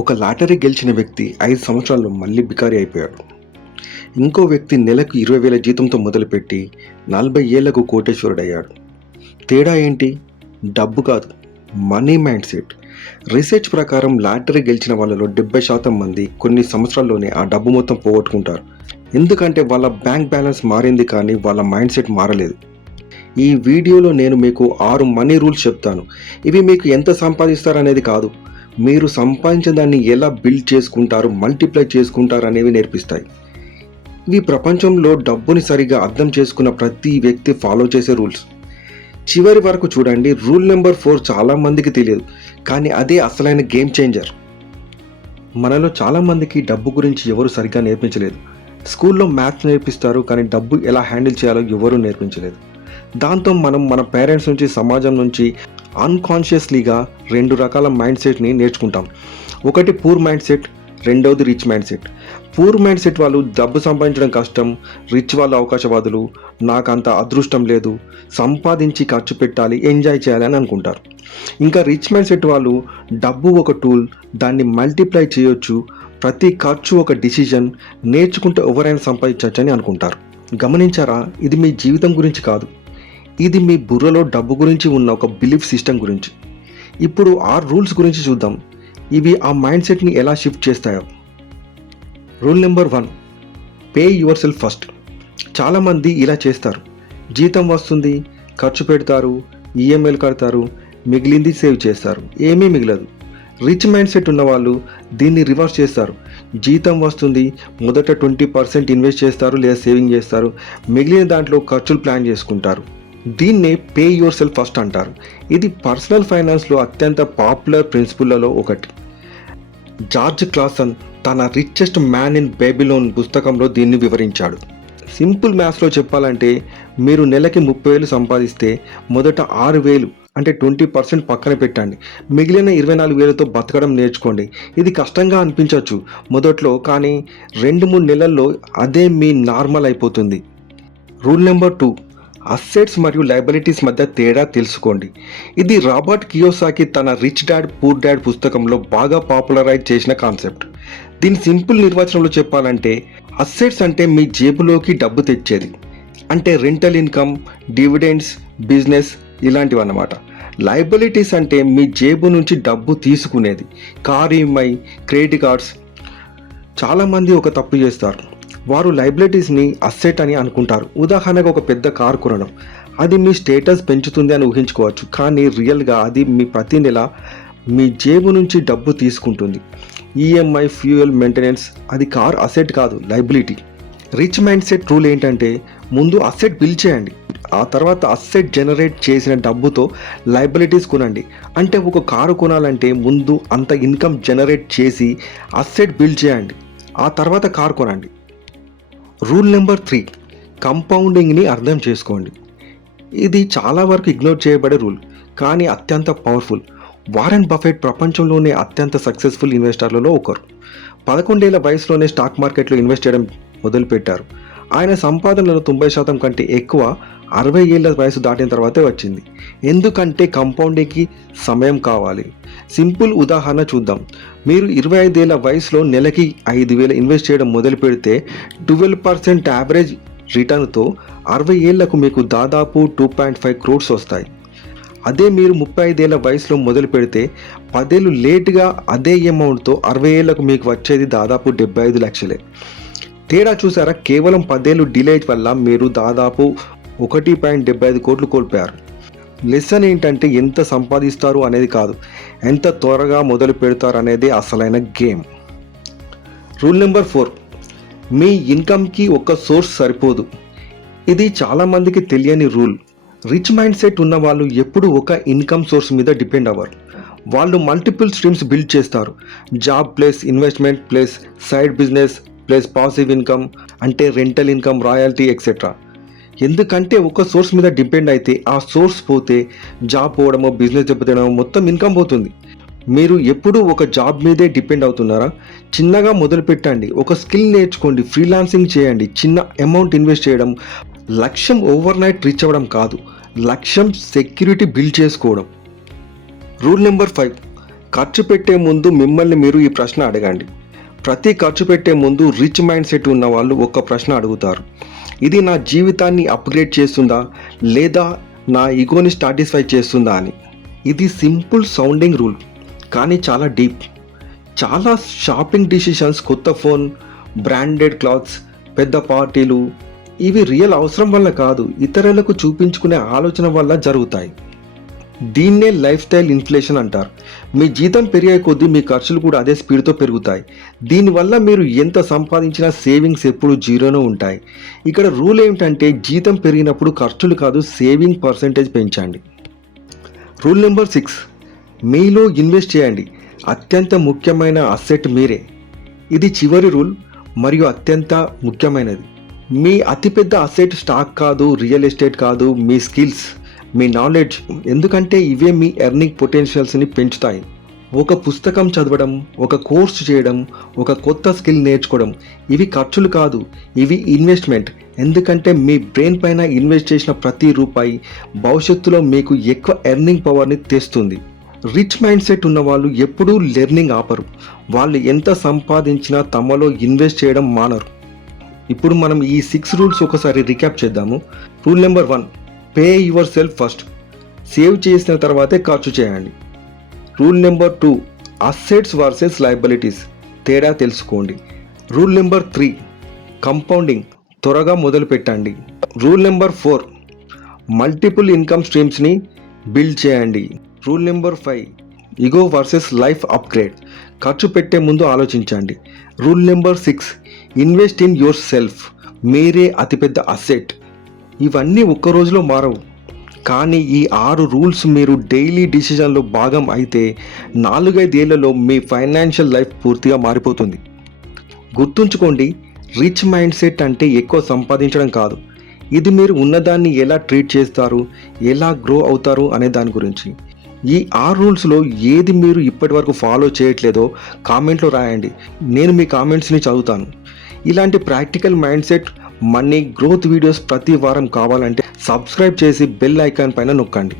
ఒక లాటరీ గెలిచిన వ్యక్తి 5 సంవత్సరాల్లో మళ్ళీ బికారి అయిపోయాడు. ఇంకో వ్యక్తి నెలకు 20,000 జీతంతో మొదలుపెట్టి 40 ఏళ్లకు కోటేశ్వరుడయ్యాడు. తేడా ఏంటి? డబ్బు కాదు, మనీ మైండ్ సెట్. రీసెర్చ్ ప్రకారం లాటరీ గెలిచిన వాళ్ళలో 70% మంది కొన్ని సంవత్సరాల్లోనే ఆ డబ్బు మొత్తం పోగొట్టుకుంటారు. ఎందుకంటే వాళ్ళ బ్యాంక్ బ్యాలెన్స్ మారింది కానీ వాళ్ళ మైండ్ సెట్ మారలేదు. ఈ వీడియోలో నేను మీకు 6 మనీ రూల్స్ చెప్తాను. ఇవి మీకు ఎంత సంపాదిస్తారనేది కాదు, మీరు సంపాదించిన దాన్ని ఎలా బిల్డ్ చేసుకుంటారు, మల్టిప్లై చేసుకుంటారు అనేవి నేర్పిస్తాయి. ఇవి ప్రపంచంలో డబ్బుని సరిగా అర్థం చేసుకున్న ప్రతి వ్యక్తి ఫాలో చేసే రూల్స్. చివరి వరకు చూడండి. రూల్ నెంబర్ 4 చాలా మందికి తెలియదు, కానీ అదే అసలైన గేమ్ చేంజర్. మనలో చాలామందికి డబ్బు గురించి ఎవరు సరిగ్గా నేర్పించలేదు. స్కూల్లో మ్యాథ్స్ నేర్పిస్తారు, కానీ డబ్బు ఎలా హ్యాండిల్ చేయాలో ఎవరూ నేర్పించలేదు. దాంతో మనం మన పేరెంట్స్ నుంచి, సమాజం నుంచి అన్కాన్షియస్లీగా 2 రకాల మైండ్ సెట్ని నేర్చుకుంటాం. ఒకటి పూర్ మైండ్ సెట్, రెండవది rich mind set. Poor mind set వాళ్ళు డబ్బు సంపాదించడం కష్టం, రిచ్ వాళ్ళు అవకాశవాదులు, నాకంత అదృష్టం లేదు, సంపాదించి ఖర్చు పెట్టాలి, ఎంజాయ్ చేయాలి అని అనుకుంటారు. ఇంకా రిచ్ మైండ్ సెట్ వాళ్ళు డబ్బు ఒక టూల్, దాన్ని మల్టిప్లై చేయొచ్చు, ప్రతి ఖర్చు ఒక డిసిజన్, నేర్చుకుంటే ఎవరైనా సంపాదించవచ్చు అని అనుకుంటారు. గమనించారా? ఇది మీ జీవితం గురించి కాదు, ఇది మీ బుర్రలో డబ్బు గురించి ఉన్న ఒక బిలీఫ్ సిస్టమ్ గురించి. ఇప్పుడు 6 రూల్స్ గురించి చూద్దాం. ఇవి ఆ మైండ్ సెట్ని ఎలా షిఫ్ట్ చేస్తాయో. Rule number 1, pay yourself first. చాలామంది ఇలా చేస్తారు. జీతం వస్తుంది, ఖర్చు పెడతారు, ఈఎంఐలు కడతారు, మిగిలింది సేవ్ చేస్తారు, ఏమీ మిగలదు. రిచ్ మైండ్ సెట్ ఉన్న వాళ్ళు దీన్ని రివర్స్ చేస్తారు. జీతం వస్తుంది, మొదట 20% ఇన్వెస్ట్ చేస్తారు లేదా సేవింగ్ చేస్తారు, మిగిలిన దాంట్లో ఖర్చులు ప్లాన్ చేసుకుంటారు. దీన్నే పే యువర్ సెల్ఫ్ ఫస్ట్ అంటారు. ఇది పర్సనల్ ఫైనాన్స్లో అత్యంత పాపులర్ ప్రిన్సిపుల్లలో ఒకటి. జార్జ్ క్లాసన్ తన రిచెస్ట్ మ్యాన్ ఇన్ బేబిలోన్ పుస్తకంలో దీన్ని వివరించాడు. సింపుల్ మ్యాథ్స్లో చెప్పాలంటే, మీరు నెలకి 30,000 సంపాదిస్తే మొదట 6,000 అంటే 20% పక్కన పెట్టండి, మిగిలిన 24,000తో బతకడం నేర్చుకోండి. ఇది కష్టంగా అనిపించవచ్చు మొదట్లో, కానీ 2-3 నెలల్లో అదే మీ నార్మల్ అయిపోతుంది. రూల్ నెంబర్ 2, అసెట్స్ మరియు లయబిలిటీస్ మధ్య తేడా తెలుసుకోండి. ఇది రాబర్ట్ కియోసాకి తన రిచ్ డాడ్ పూర్ డాడ్ పుస్తకంలో బాగా పాపులరైజ్ చేసిన కాన్సెప్ట్. దీని సింపుల్ నిర్వచనంలో చెప్పాలంటే, అసెట్స్ అంటే మీ జేబులోకి డబ్బు తెచ్చేది, అంటే రెంటల్ ఇన్కమ్, డివిడెండ్స్, బిజినెస్ ఇలాంటివి అన్నమాట. లయబిలిటీస్ అంటే మీ జేబు నుంచి డబ్బు తీసుకునేది, కార్ ఈఎంఐ, క్రెడిట్ కార్డ్స్. చాలామంది ఒక తప్పు చేస్తారు. వారు లయబిలిటీస్ని అసెట్ అని అనుకుంటారు. ఉదాహరణకు ఒక పెద్ద కారు కొనడం, అది మీ స్టేటస్ పెంచుతుంది అని ఊహించుకోవచ్చు, కానీ రియల్గా అది మీ ప్రతి నెల మీ జేబు నుంచి డబ్బు తీసుకుంటుంది. ఈఎంఐ, ఫ్యూయల్, మెయింటెనెన్స్, అది కార్ అసెట్ కాదు, liability. Rich mind set rule ఏంటంటే, ముందు అసెట్ బిల్డ్ చేయండి, ఆ తర్వాత అసెట్ జనరేట్ చేసిన డబ్బుతో లయబిలిటీస్ కొనండి. అంటే ఒక కారు కొనాలంటే ముందు అంత ఇన్కమ్ జనరేట్ చేసి అసెట్ బిల్డ్ చేయండి, ఆ తర్వాత కారు కొనండి. రూల్ నెంబర్ 3, కంపౌండింగ్ని అర్థం చేసుకోండి. ఇది చాలా వరకు ఇగ్నోర్ చేయబడే రూల్, కానీ అత్యంత పవర్ఫుల్. వారెన్ బఫెట్ ప్రపంచంలోనే అత్యంత సక్సెస్ఫుల్ ఇన్వెస్టర్లలో ఒకరు. 11 ఏళ్ల వయసులోనే స్టాక్ మార్కెట్లో ఇన్వెస్ట్ చేయడం మొదలుపెట్టారు. ఆయన సంపాదనలో 90% కంటే ఎక్కువ 60 ఏళ్ల వయసు దాటిన తర్వాతే వచ్చింది. ఎందుకంటే కంపౌండింగ్కి సమయం కావాలి. సింపుల్ ఉదాహరణ చూద్దాం. మీరు 25 ఏళ్ల వయసులో నెలకి 5,000 ఇన్వెస్ట్ చేయడం మొదలు పెడితే 12% యావరేజ్ రిటర్న్తో 60 ఏళ్లకు మీకు దాదాపు 2.5 crores వస్తాయి. అదే మీరు 35 ఏళ్ల వయసులో మొదలు పెడితే 10 ఏళ్ళు లేటుగా అదే అమౌంట్తో 60 ఏళ్లకు మీకు వచ్చేది దాదాపు 75 లక్షలే. తేడా చూసారా? కేవలం 10 ఏళ్ళు డిలే వల్ల మీరు దాదాపు 1.75 కోట్లు కోల్పోయారు. లెసన్ ఏంటంటే, ఎంత సంపాదిస్తారు అనేది కాదు, ఎంత త్వరగా మొదలు పెడతారు అనేది అసలైన గేమ్. రూల్ నెంబర్ 4, మీ ఇన్కమ్కి ఒక సోర్స్ సరిపోదు. ఇది చాలామందికి తెలియని రూల్. రిచ్ మైండ్ సెట్ ఉన్న వాళ్ళు ఎప్పుడు ఒక ఇన్కమ్ సోర్స్ మీద డిపెండ్ అవ్వరు. వాళ్ళు మల్టిపుల్ స్ట్రీమ్స్ బిల్డ్ చేస్తారు. Job plus investment plus side business plus passive income, అంటే రెంటల్ ఇన్కమ్, రాయల్టీ ఎక్సెట్రా. ఎందుకంటే ఒక సోర్స్ మీద డిపెండ్ అయితే ఆ సోర్స్ పోతే జాబ్ పోవడమో, బిజినెస్ దెబ్బతినడమో, మొత్తం ఇన్కమ్ పోతుంది. మీరు ఎప్పుడు ఒక జాబ్ మీదే డిపెండ్ అవుతున్నారా? చిన్నగా మొదలు పెట్టండి, ఒక స్కిల్ నేర్చుకోండి, ఫ్రీలాన్సింగ్ చేయండి, చిన్న అమౌంట్ ఇన్వెస్ట్ చేయడం. లక్ష్యం ఓవర్ నైట్ రీచ్ అవ్వడం కాదు, లక్ష్యం సెక్యూరిటీ బిల్డ్ చేసుకోవడం. రూల్ నెంబర్ 5, ఖర్చు పెట్టే ముందు మిమ్మల్ని మీరు ఈ ప్రశ్న అడగండి. ప్రతి ఖర్చు పెట్టే ముందు రిచ్ మైండ్ సెట్ ఉన్న వాళ్ళు ఒక ప్రశ్న అడుగుతారు. ఇది నా జీవితాన్ని అప్గ్రేడ్ చేస్తుందా లేదా నా ఈగోని సాటిస్ఫై చేస్తుందా అని. ఇది సింపుల్ సౌండింగ్ రూల్ కానీ చాలా డీప్. చాలా షాపింగ్ డిసిషన్స్, కొత్త ఫోన్, బ్రాండెడ్ క్లాత్స్, పెద్ద పార్టీలు ఇవి రియల్ అవసరం వల్ల కాదు, ఇతరులకు చూపించుకునే ఆలోచన వల్ల జరుగుతాయి. దీన్నే లైఫ్ స్టైల్ ఇన్ఫ్లేషన్ అంటారు. మీ జీతం పెరిగే కొద్దీ మీ ఖర్చులు కూడా అదే స్పీడ్తో పెరుగుతాయి. దీనివల్ల మీరు ఎంత సంపాదించినా సేవింగ్స్ ఎప్పుడు జీరోనే ఉంటాయి. ఇక్కడ రూల్ ఏమిటంటే జీతం పెరిగినప్పుడు ఖర్చులు కాదు, సేవింగ్ పర్సెంటేజ్ పెంచండి. రూల్ నెంబర్ 6, మీలో ఇన్వెస్ట్ చేయండి. అత్యంత ముఖ్యమైన అసెట్ మీరే. ఇది చివరి రూల్ మరియు అత్యంత ముఖ్యమైనది. మీ అతిపెద్ద అసెట్ స్టాక్ కాదు, రియల్ ఎస్టేట్ కాదు, మీ స్కిల్స్, మీ నాలెడ్జ్. ఎందుకంటే ఇవే మీ ఎర్నింగ్ పొటెన్షియల్స్ని పెంచుతాయి. ఒక పుస్తకం చదవడం, ఒక కోర్సు చేయడం, ఒక కొత్త స్కిల్ నేర్చుకోవడం ఇవి ఖర్చులు కాదు, ఇవి ఇన్వెస్ట్మెంట్. ఎందుకంటే మీ బ్రెయిన్ పైన ఇన్వెస్ట్ చేసిన ప్రతి రూపాయి భవిష్యత్తులో మీకు ఎక్కువ ఎర్నింగ్ పవర్ని తెస్తుంది. రిచ్ మైండ్ సెట్ ఉన్న వాళ్ళు ఎప్పుడూ లెర్నింగ్ ఆపరు. వాళ్ళు ఎంత సంపాదించినా తమలో ఇన్వెస్ట్ చేయడం మానరు. ఇప్పుడు మనం ఈ 6 రూల్స్ ఒకసారి రీక్యాప్ చేద్దాము. Rule number 1, pay yourself first. Save చేసిన తర్వాతే ఖర్చు చేయండి. Rule number 2, assets versus liabilities, తేడా తెలుసుకోండి. రూల్ నెంబర్ 3, కంపౌండింగ్, త్వరగా మొదలు పెట్టండి. రూల్ నెంబర్ 4, మల్టిపుల్ ఇన్కమ్ స్ట్రీమ్స్ని బిల్డ్ చేయండి. Rule number 5, ego versus life upgrade, ఖర్చు పెట్టే ముందు ఆలోచించండి. Rule number 6, invest in yourself, మీరే అతిపెద్ద అసెట్. ఇవన్నీ ఒక్క రోజులో మారవు, కానీ ఈ 6 రూల్స్ మీరు డైలీ డిసిజన్లో భాగం అయితే 4-5 ఏళ్లలో మీ ఫైనాన్షియల్ లైఫ్ పూర్తిగా మారిపోతుంది. గుర్తుంచుకోండి, రిచ్ మైండ్ సెట్ అంటే ఎక్కువ సంపాదించడం కాదు, ఇది మీరు ఉన్నదాన్ని ఎలా ట్రీట్ చేస్తారు, ఎలా గ్రో అవుతారు అనే దాని గురించి. ఈ 6 రూల్స్లో ఏది మీరు ఇప్పటి వరకు ఫాలో చేయట్లేదో కామెంట్లో రాయండి. నేను మీ కామెంట్స్ని చదువుతాను. ఇలాంటి practical mind set, money, growth videos ప్రతి వారం కావాలంటే సబ్స్క్రైబ్ చేసి బెల్ ఐకాన్ పైన నొక్కండి.